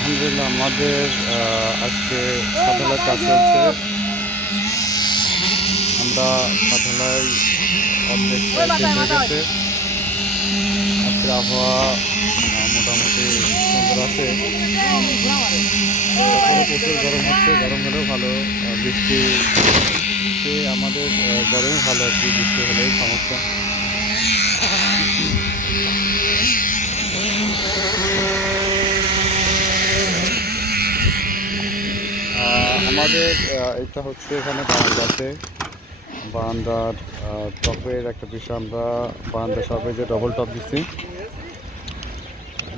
আলহামদুলিল্লাহ আমাদের আজকে সাধালায় কাজ চলছে। আমরা সাধালায় অর্ধেক শেষ হয়ে গেছে। আজকের আবহাওয়া মোটামুটি সুন্দর আছে। প্রচুর গরম হচ্ছে, গরম হলেও ভালো। বৃষ্টি আমাদের গরমে ভালো আর কি, বৃষ্টি হলেই সমস্যা। আমাদের এটা হচ্ছে এখানে বারান্দাতে, বারান্দার টপের একটা বিষয়। আমরা বারান্দা সবে যে ডবল টপ দিচ্ছি,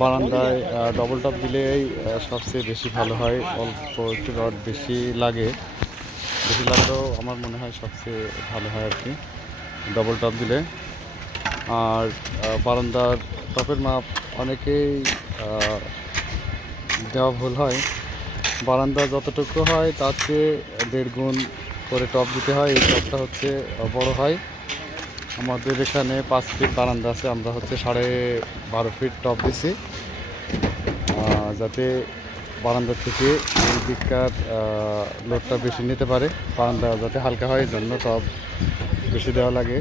বারান্দায় ডবল টপ দিলেই সবচেয়ে বেশি ভালো হয়। অল্প একটু রড বেশি লাগে, বেশি লাগলেও আমার মনে হয় সবচেয়ে ভালো হয় আর কি ডবল টপ দিলে। আর বারান্দার টপের মাপ অনেকেই দেওয়া ভুল হয়। বারান্দা যতটুকু হয় তার চেয়ে 1.5 গুণ করে টপ দিতে হয়। এই টপটা হচ্ছে বড় হয়। আমাদের এখানে 5 ফিট বারান্দা আছে, আমরা হচ্ছে 12.5 ফিট টপ দিছি, যাতে বারান্দা থেকে এই দিককার লোডটা বেশি নিতে পারে, বারান্দা যাতে হালকা হয়, এই জন্য টপ বেশি দেওয়া লাগে।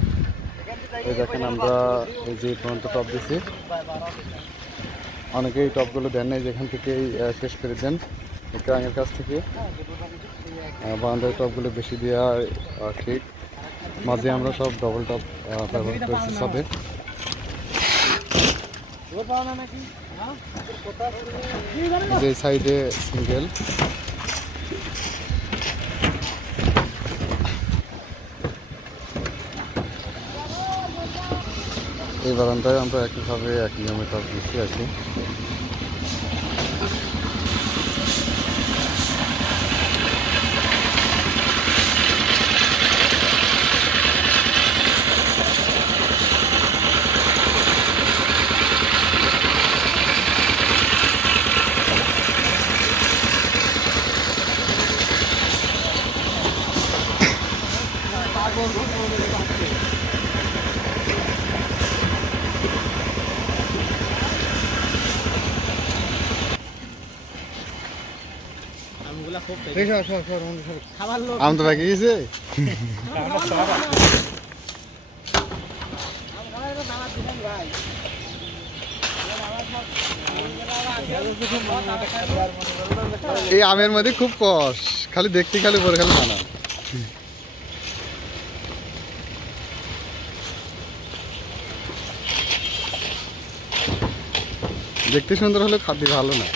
এই দেখেন আমরা এই যে পর্যন্ত টপ দিছি। অনেকেই টপগুলো দেন নাই, যেখান থেকেই শেষ করে দেন ক্রাঙের কাছ থেকে। বারান্দার টপগুলো বেশি দেওয়া ঠিক। মাঝে আমরা সব ডবল টপ ব্যবহার করেছি ছাদে। যে সাইডে সিঙ্গেল। এই বারান্দায় আমরা একইভাবে এক নিয়মে টপ দিচ্ছি আর কি। আম তো বাকি গেছে। এই আমের মধ্যে খুব কষ, খালি দেখতে খালি পরে খালি মানা। দেখতে সুন্দর হলে খাদ্য ভালো না।